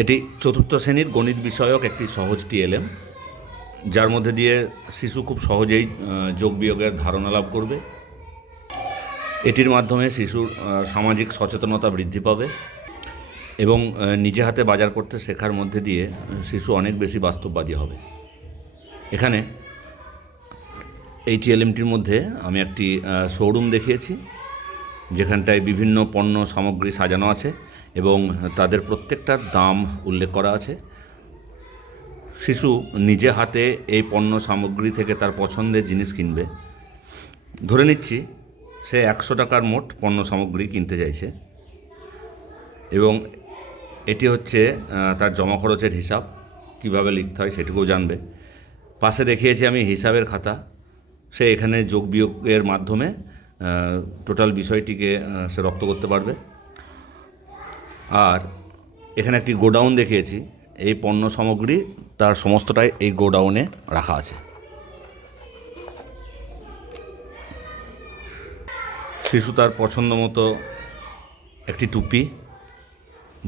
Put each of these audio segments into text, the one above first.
এটি চতুর্থ শ্রেণির গণিত বিষয়ক একটি সহজ টিএলএম যার মধ্যে দিয়ে শিশু খুব সহজেই যোগ বিয়োগের ধারণা লাভ করবে। এটির মাধ্যমে শিশুর সামাজিক সচেতনতা বৃদ্ধি পাবে এবং নিজে হাতে বাজার করতে শেখার মধ্যে দিয়ে শিশু অনেক বেশি বাস্তববাদী হবে। এখানে এই টিএলএমটির মধ্যে আমি একটি শোরুম দেখিয়েছি। যেখানটায় বিভিন্ন পণ্য সামগ্রী সাজানো আছে এবং তাদের প্রত্যেকটার দাম উল্লেখ করা আছে। শিশু নিজে হাতে এই পণ্য সামগ্রী থেকে তার পছন্দের জিনিস কিনবে। ধরে নিচ্ছি, সে একশো টাকার মোট পণ্য সামগ্রী কিনতে চাইছে এবং এটি হচ্ছে তার জমা খরচের হিসাব। কীভাবে লিখতে হয় সেটুকুও জানবে। পাশে দেখিয়েছি আমি হিসাবের খাতা। সে এখানে যোগ বিয়োগের মাধ্যমে টোটাল বিষয়টিকে সে রপ্ত করতে পারবে। আর এখানে একটি গোডাউন দেখিয়েছি। এই পণ্য সামগ্রী তার সমস্তটাই এই গোডাউনে রাখা আছে। শিশু তার পছন্দ মতো একটি টুপি,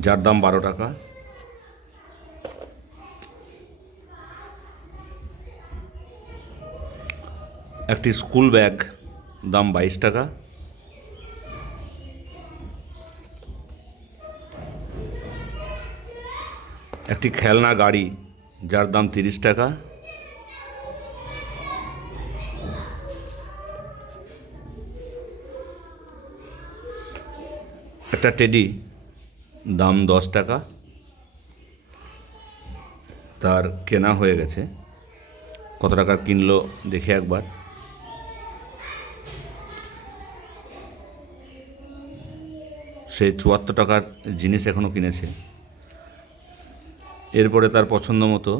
যার দাম বারো টাকা। একটি স্কুল ব্যাগ দাম বাইশ টাকা। একটি খেলনা গাড়ি, যার দাম তিরিশ টাকা। একটা টেডি, দাম দশ টাকা। তার কেনা হয়ে গেছে। কত টাকার কিনলো দেখে একবার। সে চুয়াত্তর টাকার জিনিস এখনও কিনেছে। এরপরে তার পছন্দ মতো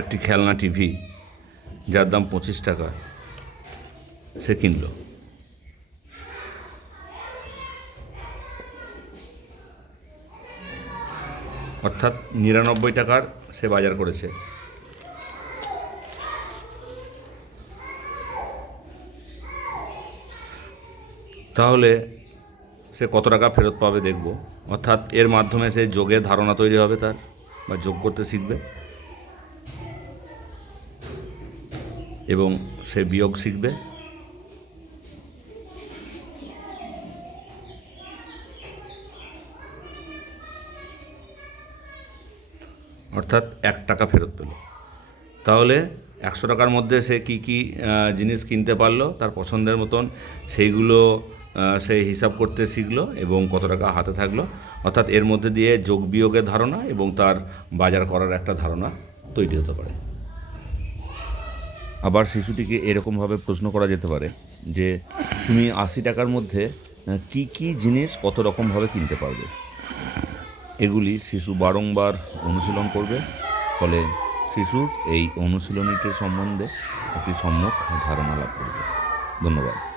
একটি খেলনা টিভি, যার দাম পঁচিশ টাকা, সে কিনলো। অর্থাৎ নিরানব্বই টাকার সে বাজার করেছে। তাহলে সে কত টাকা ফেরত পাবে দেখব। অর্থাৎ এর মাধ্যমে সে যোগের ধারণা তৈরি হবে তার, বা যোগ করতে শিখবে। এবং সে বিয়োগ শিখবে। অর্থাৎ এক টাকা ফেরত পেল। তাহলে একশো টাকার মধ্যে সে কি কি জিনিস কিনতে পারল, তার পছন্দের মতন, সেইগুলো সে হিসাব করতে শিখল এবং কত টাকা হাতে থাকল। অর্থাৎ এর মধ্যে দিয়ে যোগ বিয়োগের ধারণা এবং তার বাজার করার একটা ধারণা তৈরি হতে পারে। আবার শিশুটিকে এরকমভাবে প্রশ্ন করা যেতে পারে যে, তুমি আশি টাকার মধ্যে কি কি জিনিস কত রকমভাবে কিনতে পারবে? এগুলি শিশু বারংবার অনুশীলন করবে, ফলে শিশুর এই অনুশীলনীটির সম্বন্ধে একটি সম্যক ধারণা লাভ করবে। ধন্যবাদ।